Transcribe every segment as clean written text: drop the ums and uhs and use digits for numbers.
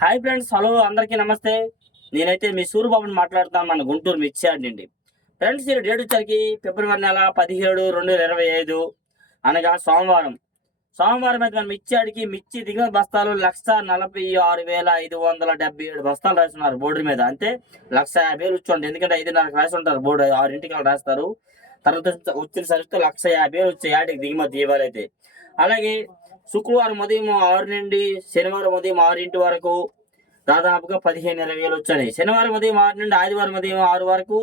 Hi friends, hello అందరికీ నమస్తే. నేనైతే మీ సూరిబాబుని మాట్లాడుతున్నాను, మన గుంటూరు మిర్చి యార్డ్ నుండి. ఫ్రెండ్స్, ఈ డేట్ వచ్చరికి ఫిబ్రవరి నెల 17, 2025 అనగా సోమవారం. సోమవారం అయితే మన మిర్చి యార్డ్కి మిర్చి దిగుమతి బస్తాలు 146,577 బస్తాలు రాస్తున్నారు బోర్డు మీద. అంటే 150,000 వచ్చి ఎందుకంటే 5:30 రాసి ఉంటారు బోర్డు, 6ంటికి రాస్తారు. తర్వాత వచ్చిన సరికి 150,000 వచ్చే యార్డ్కి దిగుమతి ఇవ్వాలైతే. అలాగే శుక్రవారం ఉదయం 6 నుండి శనివారం ఉదయం 6 వరకు దాదాపుగా 15-20 వచ్చాయి. శనివారం ఉదయం 6 నుండి ఆదివారం ఉదయం 6 వరకు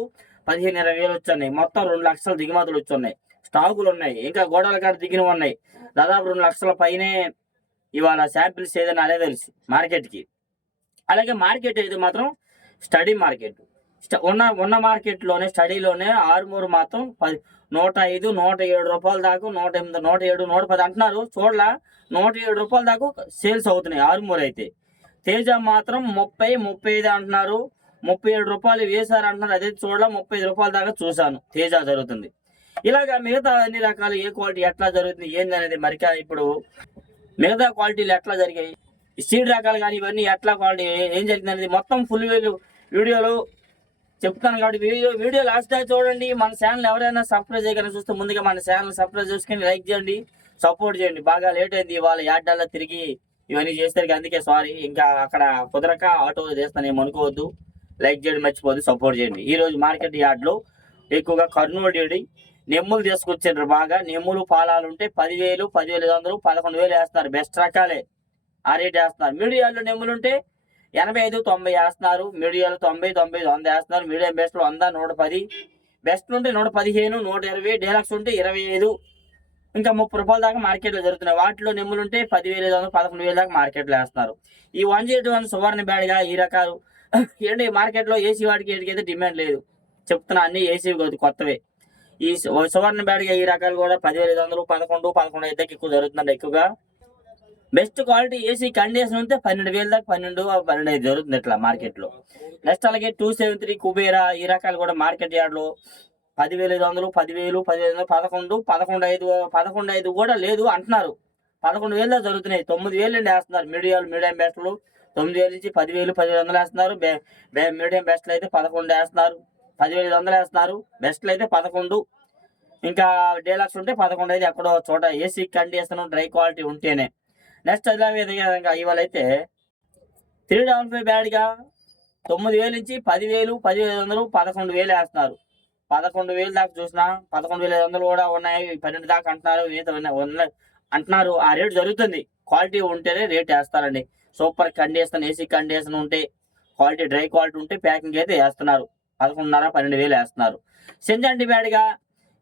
15-20 వచ్చాయి. మొత్తం 2 లక్షల దిగుమతులు వచ్చున్నాయి. స్టాకులు ఉన్నాయి, ఇంకా గోడల కాడ దిగినవి ఉన్నాయి. దాదాపు 2 లక్షల పైనే ఇవాళ శాంపిల్స్ ఏదైనా అదే తెలుసు మార్కెట్కి. అలాగే మార్కెట్ అయితే మాత్రం స్టడీ మార్కెట్. ఉన్న మార్కెట్లోనే స్టడీలోనే ఆరుమూరు మాత్రం 105, 107 రూపాయల దాకా, 108, 107, 110 అంటున్నారు. చూడలా 107 రూపాయల దాకా సేల్స్ అవుతున్నాయి ఆరుమూరు అయితే. తేజ మాత్రం 30, 35 అంటున్నారు. 37 రూపాయలు వేశారు అంటున్నారు. అదే చూడలా 35 రూపాయల దాకా చూశాను తేజ జరుగుతుంది. ఇలాగా మిగతా అన్ని రకాలు ఏ క్వాలిటీ ఎట్లా జరుగుతుంది ఏంది అనేది మరికా ఇప్పుడు మిగతా క్వాలిటీలు ఎట్లా జరిగాయి, సీడ్ రకాలు కానీ ఇవన్నీ ఎట్లా క్వాలిటీ ఏం జరిగింది అనేది మొత్తం ఫుల్ వీడియోలు చెప్తాను. కాబట్టి వీడియో లాస్ట్ దాకా చూడండి. మన ఛానల్ ఎవరైనా సబ్స్క్రైబ్ చేయగలని చూస్తే ముందుగా మన ఛానల్ సబ్స్క్రైబ్ చేసుకుని లైక్ చేయండి, సపోర్ట్ చేయండి. బాగా లేట్ అయింది ఇవాళ యాడ్డాల్లో తిరిగి ఇవన్నీ చేస్తారు, అందుకే సారీ. ఇంకా అక్కడ కుదరక ఆటో చేస్తాను, అనుకోవద్దు. లైక్ చేయడం మర్చిపోద్దు, సపోర్ట్ చేయండి. ఈరోజు మార్కెట్ యార్డ్లో ఎక్కువగా కర్నూలు డేడి నెమ్ములు తీసుకొచ్చారు. బాగా నెమ్ములు పాలాలు ఉంటే 10,000, 10,500, 11,000 వేస్తున్నారు. బెస్ట్ రకాలే ఆ రేట్ వేస్తున్నారు. మీడియాలో నెమ్ములు ఉంటే 85, 90 వేస్తున్నారు. మీడియాలో 90, 90, 100 వేస్తున్నారు. మీడియం బెస్ట్లో 100, 110, బెస్ట్లు ఉంటే 115, 120, డీలక్స్ ఉంటే 25, ఇంకా 30 రూపాయల దాకా మార్కెట్లో జరుగుతున్నాయి. వాటిలో నెమ్ములు ఉంటే 10,500, 11,000 దాకా మార్కెట్లో వేస్తున్నారు. ఈ 101 సువర్ణ బ్యాడ్గా ఈ రకాలు ఏంటి మార్కెట్లో ఏసీ వాడికి ఏడికైతే డిమాండ్ లేదు చెప్తున్నా, అన్ని ఏసీ కొత్తవే. ఈ సువర్ణ బ్యాడ్గా ఈ రకాలు కూడా 10,500, 11, 11 అయితే ఎక్కువ జరుగుతుందండి. ఎక్కువగా బెస్ట్ క్వాలిటీ ఏసీ కండిషన్ ఉంటే 12,000 దాకా, 12, 12 జరుగుతుంది ఇట్లా మార్కెట్లో. నెక్స్ట్ అలాగే 273 కుబేరా ఈ రకాలు కూడా మార్కెట్ యార్డ్లో 10,500, 10,000, 10,500, 11, 11,500, 11,500 కూడా లేదు అంటున్నారు. 11,000 జరుగుతున్నాయి. 9,000 వేస్తున్నారు మీడియం బెస్ట్లు. 9,000 నుంచి 10,000, 10,500 వేస్తున్నారు. మీడియం బెస్ట్లు అయితే 11 వేస్తున్నారు. 10,500 వేస్తున్నారు. బెస్ట్లు అయితే 11, ఇంకా డీలక్స్ ఉంటే 11 అయితే ఎక్కడో చోట ఏసీ కండిషన్ డ్రై క్వాలిటీ ఉంటేనే. నెక్స్ట్ అదే విధంగా ఇవాళ అయితే 355 బ్యాడ్గా 9,000 నుంచి 10,000, 10,500, 11,000 వేస్తున్నారు. 11,000 దాకా చూసినా 11,500 కూడా ఉన్నాయి. 12 దాకా అంటున్నారు, అంటున్నారు. ఆ రేటు జరుగుతుంది. క్వాలిటీ ఉంటేనే రేట్ వేస్తారండి. సూపర్ కండిషన్ ఏసీ కండిషన్ ఉంటే, క్వాలిటీ డ్రై క్వాలిటీ ఉంటే ప్యాకింగ్ అయితే వేస్తున్నారు. 11,500, 12,000 వేస్తున్నారు. సింజంటి బ్యాడ్గా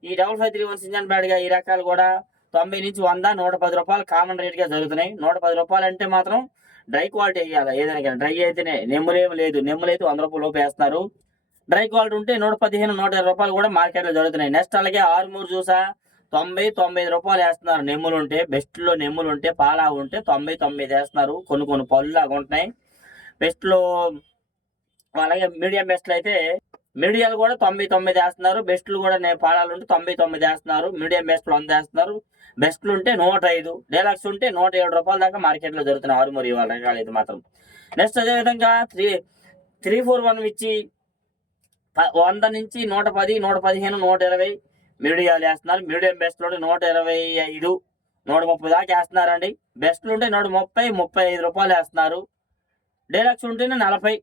ఈ 5531 సింజన్ బ్యాడ్గా ఈ రకాలు కూడా 90 నుంచి 100, 110 రూపాయలు కామన్ రేట్గా జరుగుతున్నాయి. 110 రూపాయలు అంటే మాత్రం డ్రై క్వాలిటీ వేయాలి. ఏదైనా డ్రై అయితేనే, నెమ్ములేమి లేదు. నెమ్ములైతే 100 రూపాయలు లోపు వేస్తున్నారు. డ్రై క్వాలిటీ ఉంటే 115, 120 రూపాయలు కూడా మార్కెట్లో జరుగుతున్నాయి. నెక్స్ట్ అలాగే ఆరుమూరు చూసా 90, 95 రూపాయలు వేస్తున్నారు. నెమ్ములు ఉంటే, బెస్ట్లో నెమ్ములు ఉంటే, పాలా ఉంటే 90, 9 వేస్తున్నారు. కొన్ని పళ్ళు లాగా ఉంటున్నాయి బెస్ట్లో. అలాగే మీడియం బెస్ట్లు అయితే మీడియాలు కూడా 90, 9 వేస్తున్నారు. బెస్ట్లు కూడా పాలాలు ఉంటే 90, 9 వేస్తున్నారు. మీడియం బెస్ట్లు 100 వేస్తున్నారు. బెస్ట్లు ఉంటే 105, డీలక్స్ ఉంటే 107 రూపాయల దాకా మార్కెట్లో జరుగుతున్నాయి ఆరుమూరు ఇవాళ రకాలు అయితే మాత్రం. నెక్స్ట్ అదేవిధంగా 341 ఇచ్చి 100 నుంచి 110, 115, 120 మీడియాలు వేస్తున్నారు. మీడియం బెస్ట్లు ఉంటే 125, 130 దాకా వేస్తున్నారండి. బెస్ట్లు ఉంటే 130, 35 రూపాయలు వేస్తున్నారు. డీలక్స్ ఉంటేనే 40,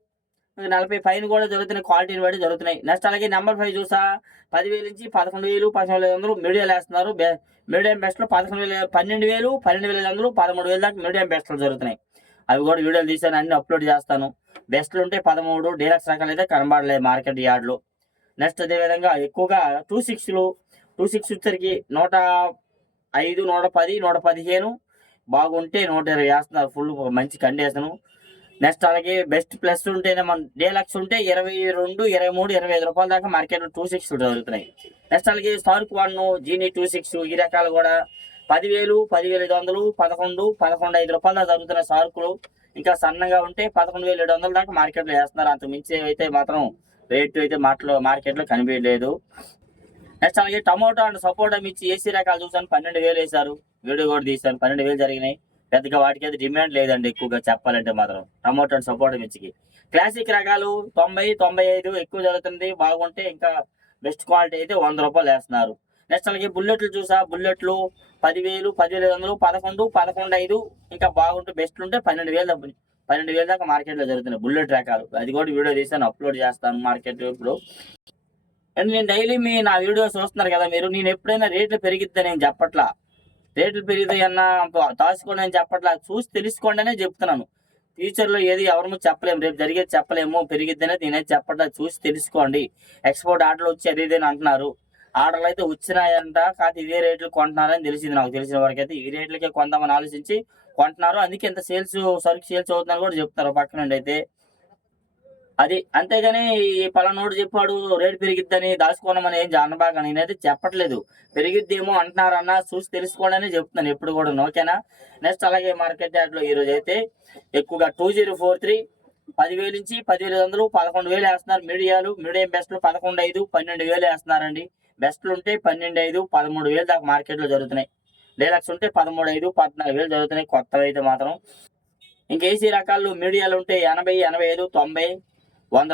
40 పైన కూడా జరుగుతున్నాయి. క్వాలిటీని బట్టి జరుగుతున్నాయి. నెక్స్ట్ అలాగే నెంబర్ 5 చూసా 10,000 నుంచి 11,000, 11,500 మీడియాలు వేస్తున్నారు. మీడియం బెస్ట్లో 12,000, 12,500, 13,000 దాకా మీడియం బెస్ట్లు జరుగుతున్నాయి. అవి కూడా వీడియోలు తీసాను, అన్ని అప్లోడ్ చేస్తాను. బెస్ట్లు ఉంటే 13, డీలక్స్ రకాలు అయితే కనబడలేదు మార్కెట్ యార్డ్లో. నెక్స్ట్ అదేవిధంగా ఎక్కువగా 26 వచ్చరికి 105, 110, 115 బాగుంటే 120 వేస్తున్నారు. ఫుల్ మంచి కండిషను. నెక్స్ట్ అలాగే బెస్ట్ ప్లస్ ఉంటేనే మన డీలక్స్ ఉంటే 22, 23, 25 రూపాయల దాకా మార్కెట్లో 26 జరుగుతున్నాయి. నెక్స్ట్ అలాగే స్టార్క్ 1, జీనీ 26 ఈ రకాలు కూడా 10,000, 10,500, 11, 11,500 రూపాయల దాకా జరుగుతున్నాయి సార్కులు. ఇంకా సన్నగా ఉంటే 11,700 దాకా మార్కెట్లో వేస్తున్నారు. అంత మించి అయితే మాత్రం రేటు అయితే మార్కెట్లో కనిపించలేదు. నెక్స్ట్ అలాగే టమోటా అండ్ సపోటా మిర్చి ఏసీ రకాలు చూసాను 12,000 వేశారు. వీడియో కూడా తీశాను, 12,000 జరిగినాయి. పెద్దగా వాటికి అయితే డిమాండ్ లేదండి ఎక్కువగా చెప్పాలంటే మాత్రం టమోటా అండ్ సపోటా మిర్చికి. క్లాసిక్ రకాలు 90, 95 ఎక్కువ జరుగుతుంది. బాగుంటే ఇంకా బెస్ట్ క్వాలిటీ అయితే రూ. 100 వేస్తున్నారు. నెక్స్ట్ అలాగే బుల్లెట్లు బుల్లెట్లు 10,000, 10,500, 11, 11,500 ఇంకా బాగుంటే బెస్ట్ ఉంటే 12,000 దాకా మార్కెట్లో జరుగుతున్నాయి బుల్లెట్ రకాలు. అది కూడా వీడియో తీసాను, అప్లోడ్ చేస్తాను మార్కెట్ ఇప్పుడు. అండ్ నేను డైలీ నా వీడియోస్ చూస్తున్నారు కదా మీరు, నేను ఎప్పుడైనా రేట్లు పెరిగిద్దని నేను చెప్పట్లా. రేట్లు పెరుగుతాయన్నా దాచుకోండి అని చెప్పట్లా, చూసి తెలుసుకోండి అనే చెప్తున్నాను. ఫ్యూచర్లో ఏది ఎవరు చెప్పలేము, రేపు జరిగేది చెప్పలేము, పెరిగిద్దనే నేనైతే చెప్పట్లా, చూసి తెలుసుకోండి. ఎక్స్పోర్ట్ ఆర్డర్లు వచ్చి అది ఇదేని అంటున్నారు. ఆర్డర్లు అయితే వచ్చినాయంట, కాదు ఇదే రేట్లు కొంటున్నారని తెలిసింది నాకు తెలిసిన వరకు అయితే. ఈ రేట్లకే కొందామని ఆలోచించి కొంటున్నారు, అందుకే ఇంత సరుకు సేల్స్ అవుతుందని కూడా చెప్తున్నారు పక్క నుండి అయితే. అది అంతేగాని ఈ పలానోడు చెప్పాడు రేటు పెరిగిద్దని దాచుకోనమని ఏం అనబాగా, నేనైతే చెప్పట్లేదు. పెరిగిద్దేమో అంటున్నారన్నా, చూసి తెలుసుకోండి అని చెప్తున్నాను ఎప్పుడు కూడా, ఓకేనా. నెక్స్ట్ అలాగే మార్కెట్ యార్డ్లో ఈరోజు అయితే ఎక్కువగా 2043 10,000 నుంచి 10,500, 11,000 వేస్తున్నారు. మీడియం బెస్ట్లు 11,500, 12,000 వేస్తున్నారండి. బెస్ట్లు ఉంటే 12,500, 13,000 దాకా మార్కెట్లో జరుగుతున్నాయి. డీలక్స్ ఉంటే 13,500, 14,000 జరుగుతున్నాయి కొత్తవి అయితే మాత్రం. ఇంక ఏసీ రకాలు మీడియాలు ఉంటే 80, 85, 90,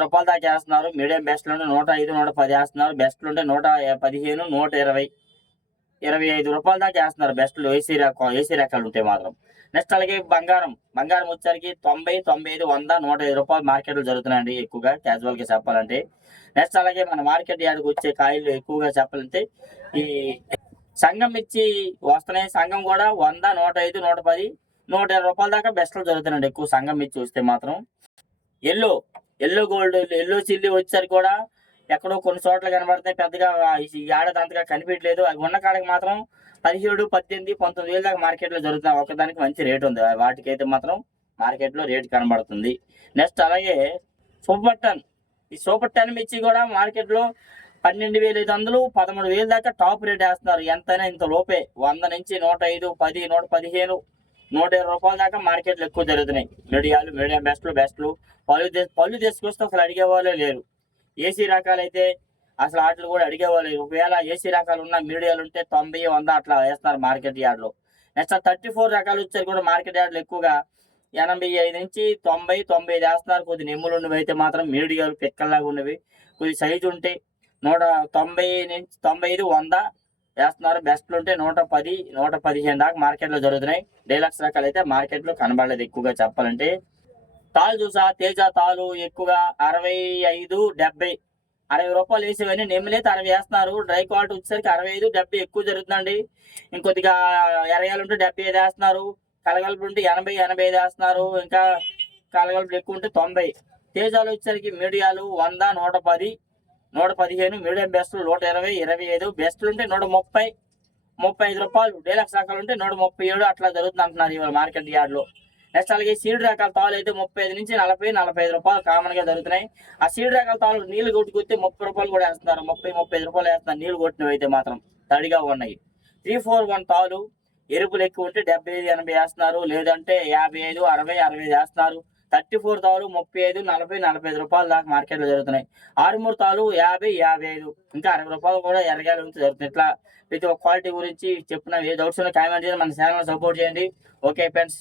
రూ. 100 దాకా వేస్తున్నారు. మీడియం బెస్ట్లు ఉంటే 105, 110 వేస్తున్నారు. బెస్ట్లు ఉంటే 115, 120, రూ. 25 దాకా వేస్తున్నారు బెస్ట్లు ఏసీ రకాలు ఉంటే మాత్రం. నెక్స్ట్ అలాగే బంగారం వచ్చేసరికి 90, 95, 100, 105 మార్కెట్లు జరుగుతున్నాయండి ఎక్కువగా క్యాజువల్గా చెప్పాలంటే. నెక్స్ట్ అలాగే మన మార్కెట్ యార్డ్కి వచ్చే కాయలు ఎక్కువగా చెప్పాలంటే ఈ సంఘం మిర్చి వస్తున్నాయి. సంఘం కూడా 100, 105, 110, రూ. 120 దాకా బెస్ట్లు జరుగుతున్నాయండి ఎక్కువ సంఘం మిర్చి చూస్తే మాత్రం. ఎల్లో గోల్డ్, ఎల్లో చిల్లీ వచ్చేసరికి కూడా ఎక్కడో కొన్ని చోట్ల కనబడుతున్నాయి, పెద్దగా ఈ ఏడాది అంతగా కనిపించలేదు. అవి ఉన్న కాడికి మాత్రం 17, 18, 19,000 దాకా మార్కెట్లో జరుగుతున్నాయి. ఒకదానికి మంచి రేటు ఉంది, వాటికైతే మాత్రం మార్కెట్లో రేటు కనబడుతుంది. నెక్స్ట్ అలాగే సూపర్ టెన్ మిర్చి కూడా మార్కెట్లో 12,500, 13,000 దాకా టాప్ రేట్ వేస్తున్నారు. ఎంతైనా ఇంత లోపే 100 నుంచి 105, 10, 115, రూ. 120 దాకా మార్కెట్లు ఎక్కువ జరుగుతున్నాయి. మీడియం బెస్ట్లు పళ్ళు తీసుకొస్తే అసలు అడిగేవాళ్ళే లేరు. ఏసీ రకాలు అయితే అసలు వాటిని కూడా అడిగేవాళ్ళు. ఒకవేళ ఏసీ రకాలు ఉన్న మీడియాలు ఉంటే 90, 100 అట్లా వేస్తున్నారు మార్కెట్ యార్డ్లో. నెక్స్ట్ 34 రకాలు వచ్చారు కూడా మార్కెట్ యార్డ్లో ఎక్కువగా 85 నుంచి 90, 95 వేస్తున్నారు. కొద్ది నెమ్ములు ఉన్నవి అయితే మాత్రం మీడియాలు పిక్కల్లాగా ఉన్నవి, కొద్ది సైజు ఉంటే 190 నుంచి 95, 100 వేస్తున్నారు. బెస్ట్లు ఉంటే 110, 115 దాకా మార్కెట్లో జరుగుతున్నాయి. డీలక్స్ రకాలు అయితే మార్కెట్లో కనబడలేదు ఎక్కువగా చెప్పాలంటే. తాళ్ళు చూసా, తేజ తాళ్ళు ఎక్కువగా 65, 70, రూపాయలు వేసేవన్నీ నెమ్మిలైతే 60 వేస్తున్నారు. డ్రై క్వాలిటీ వచ్చేసరికి 65, 70 ఎక్కువ జరుగుతుందండి. ఇంకొద్దిగా ఎరగాలు ఉంటే 75 వేస్తున్నారు. కలగలుపులు ఉంటే 80, 85 వేస్తున్నారు. ఇంకా కలగలుపులు ఎక్కువ ఉంటే 90. తేజాలు వచ్చేసరికి మీడియాలు 100, 110, 115, మీడియం బెస్ట్లు 120, 25, బెస్ట్లు ఉంటే 130, 35 రూపాయలు. డీలక్స్ రకాలు ఉంటే 137 అట్లా జరుగుతుంది అంటున్నారు ఇవాళ మార్కెట్ యార్డ్లో. నెక్స్ట్ అలాగే సీడ్ రకాల తాళ్ళు అయితే 35 నుంచి 40, 45 రూపాయలు కామన్ గా జరుగుతున్నాయి. ఆ సీడ్ రకాల తాళ్ళు నీళ్లు కొట్టుకొస్తే 30 రూపాయలు కూడా వేస్తున్నారు, 30, 35 రూపాయలు వేస్తున్నారు నీళ్లు కొట్టినవి అయితే మాత్రం, తడిగా ఉన్నాయి. 341 తాళ్ళు ఎరుపులు ఎక్కువ ఉంటే 75, 80 వేస్తున్నారు. లేదంటే 55, 60, 65 వేస్తున్నారు. 34 తాళ్ళు 35, 40, 45 రూపాయలు దాకా మార్కెట్లో జరుగుతున్నాయి. 63 తాళ్ళు 50, 55 ఇంకా 60 రూపాయలు కూడా ఎరగాలి జరుగుతుంది. ఇట్లా ప్రతి ఒక్క క్వాలిటీ గురించి చెప్పిన ఏ డౌట్స్ ఉన్నా కామెంట్ చేయండి, మన ఛానల్ సపోర్ట్ చేయండి. Okay friends.